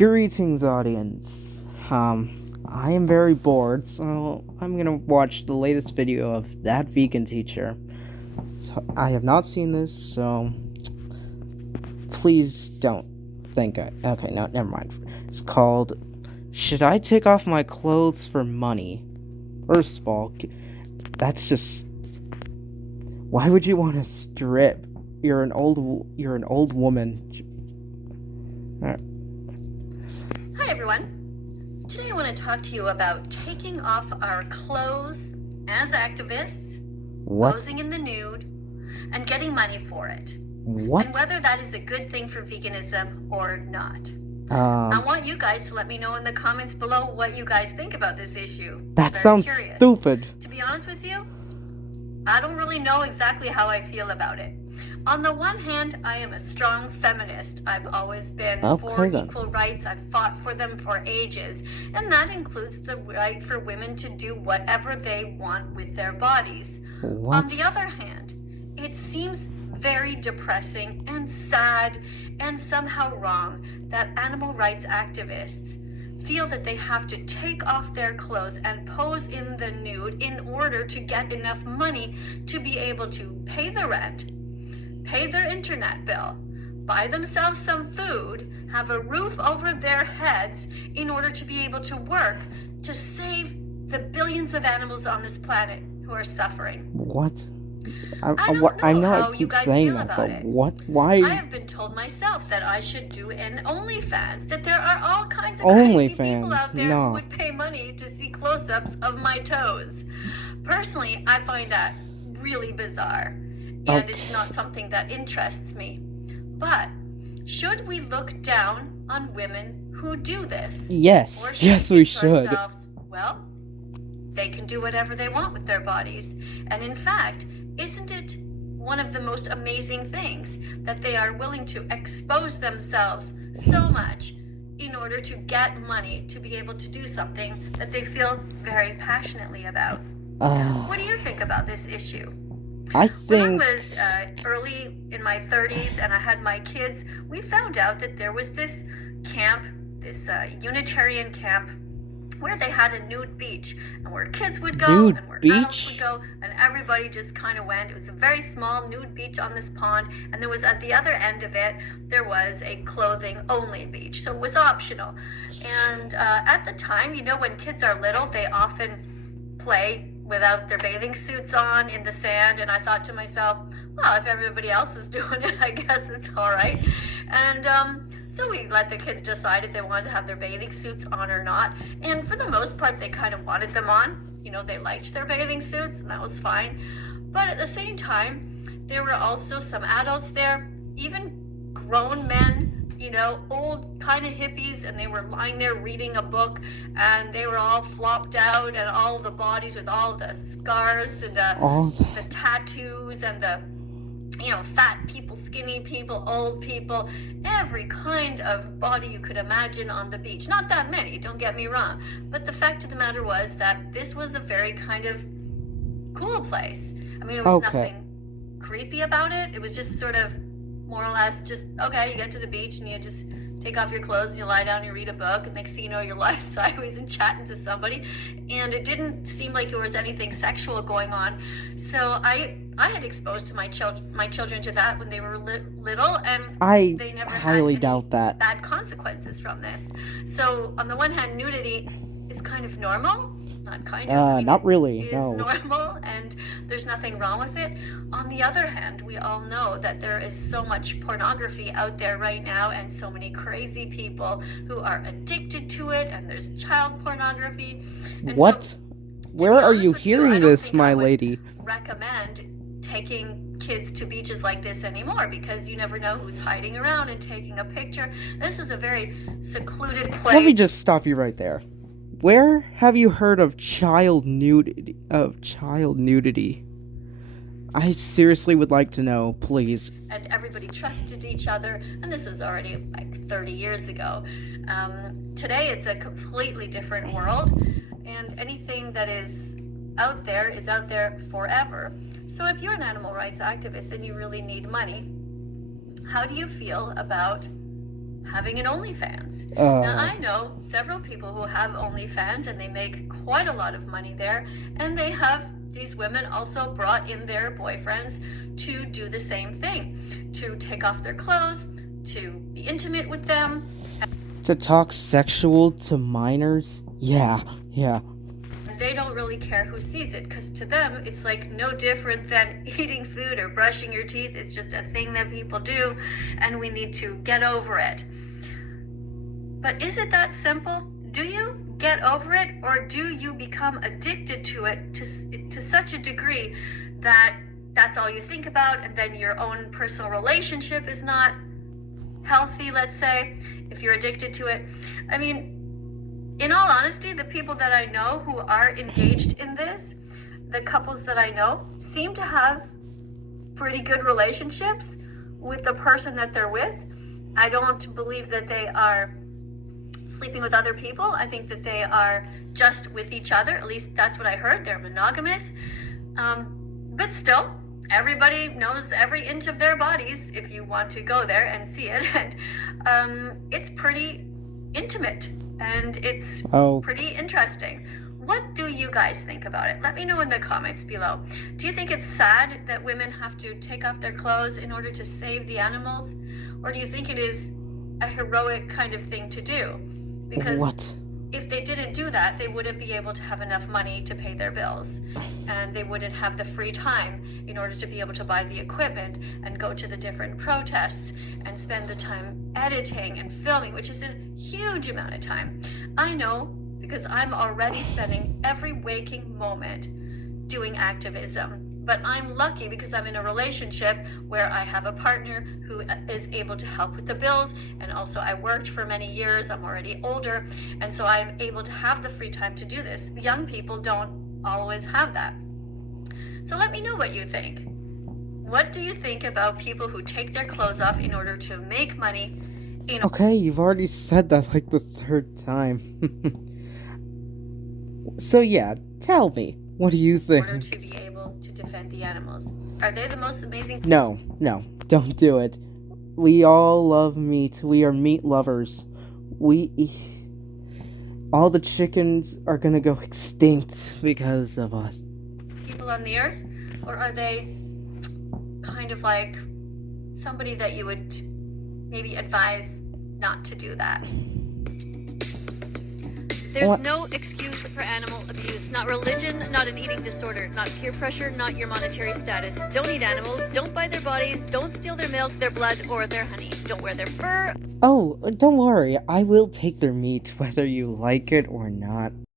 Greetings, audience. I am very bored, so I'm gonna watch the latest video of that vegan teacher. So I have not seen this, so please don't think okay, no, never mind. It's called "Should I Take Off My Clothes for Money?" First of all, that's just why would you want to strip? You're an old woman. Hi everyone. Today I want to talk to you about taking off our clothes as activists, What? posing in the nude, and getting money for it. What? And whether that is a good thing for veganism or not. I want you guys to let me know in the comments below what you guys think about this issue. That Very sounds curious. stupid. To be honest with you, I don't really know exactly how I feel about it. On the one hand, I am a strong feminist. I've always been for equal rights. I've fought for them for ages. And that includes the right for women to do whatever they want with their bodies. What? On the other hand, it seems very depressing and sad and somehow wrong that animal rights activists feel that they have to take off their clothes and pose in the nude in order to get enough money to be able to pay the rent, pay their internet bill, buy themselves some food, have a roof over their heads in order to be able to work to save the billions of animals on this planet who are suffering. What? I know how you guys feel that, about but it. what? Why? I have been told myself that I should do an OnlyFans, that there are all kinds of OnlyFans? crazy people out there No. who would pay money to see close-ups of my toes. Personally, I find that really bizarre, and it's not something that interests me. But should we look down on women who do this? Yes. Or Yes, we we think to should. ourselves, well, they can do whatever they want with their bodies. And in fact, isn't it one of the most amazing things that they are willing to expose themselves so much in order to get money to be able to do something that they feel very passionately about? What do you think about this issue? I When think. I was early in my 30s and I had my kids, we found out that there was this camp, this Unitarian camp, where they had a nude beach, and where kids would go, Nude and where adults beach? would go, and everybody just kind of went. It was a very small nude beach on this pond, and there was at the other end of it, there was a clothing-only beach, so it was optional. And at the time, you know, when kids are little, they often play without their bathing suits on in the sand, and I thought to myself, well, if everybody else is doing it, I guess it's all right. And so we let the kids decide if they wanted to have their bathing suits on or not. And for the most part, they kind of wanted them on. You know, they liked their bathing suits, and that was fine. But at the same time, there were also some adults there, even grown men, you know, old kind of hippies, and they were lying there reading a book, and they were all flopped out, and all the bodies with all the scars and the tattoos and the, you know, fat people, skinny people, old people, every kind of body you could imagine on the beach. Not that many, don't get me wrong. But the fact of the matter was that this was a very kind of cool place. I mean, there was nothing creepy about it. It was just sort of more or less just, okay, you get to the beach and you just take off your clothes and you lie down and you read a book, and next thing you know, you're lying sideways and chatting to somebody. And it didn't seem like there was anything sexual going on. So I had exposed my children to that when they were little, and they never highly had doubt that. bad consequences from this. So on the one hand, nudity is kind of normal. Not kind of. I mean, not really. It No. is normal, and there's nothing wrong with it. On the other hand, we all know that there is so much pornography out there right now, and so many crazy people who are addicted to it, and there's child pornography. And What? so, Where are you hearing this, my lady? Recommend taking kids to beaches like this anymore, because you never know who's hiding around and taking a picture. This is a very secluded place. Let me just stop you right there. Where have you heard of child nudity? I seriously would like to know, please. And everybody trusted each other, and this was already like 30 years ago. Today it's a completely different world, and anything that is out there forever. So if you're an animal rights activist and you really need money, how do you feel about having an OnlyFans. Now, I Uh, know several people who have OnlyFans and they make quite a lot of money there, and they have these women also brought in their boyfriends to do the same thing, to take off their clothes, to be intimate with them. to talk sexual to minors? Yeah, yeah. They don't really care who sees it, because to them it's like no different than eating food or brushing your teeth. It's just a thing that people do, and we need to get over it. But is it that simple? Do you get over it, or do you become addicted to it to such a degree that that's all you think about, and then your own personal relationship is not healthy, let's say, if you're addicted to it? I mean, in all honesty, the people that I know who are engaged in this, the couples that I know, seem to have pretty good relationships with the person that they're with. I don't believe that they are sleeping with other people. I think that they are just with each other. At least that's what I heard. They're monogamous. But still, everybody knows every inch of their bodies if you want to go there and see it. And it's pretty intimate, and it's Oh, pretty interesting. What do you guys think about it? Let me know in the comments below. Do you think it's sad that women have to take off their clothes in order to save the animals? Or do you think it is a heroic kind of thing to do? Because what? if they didn't do that, they wouldn't be able to have enough money to pay their bills. And they wouldn't have the free time in order to be able to buy the equipment and go to the different protests and spend the time editing and filming, which is a huge amount of time. I know, because I'm already spending every waking moment doing activism. But I'm lucky because I'm in a relationship where I have a partner who is able to help with the bills, and also I worked for many years. I'm already older, and so I'm able to have the free time to do this. Young people don't always have that. So let me know what you think. What do you think about people who take their clothes off in order to make money in Okay, you've already said that like the third time. So yeah, tell me, what do you order to think? be able to defend the animals? Are they the most amazing? No, don't do it. We all love meat. We are meat lovers. All the chickens are gonna go extinct because of us. People on the earth? Or are they kind of like somebody that you would maybe advise not to do that? There's What? no excuse for animal abuse. Not religion, not an eating disorder, not peer pressure, not your monetary status. Don't eat animals, don't buy their bodies, don't steal their milk, their blood, or their honey. Don't wear their fur. Oh, don't worry. I will take their meat whether you like it or not.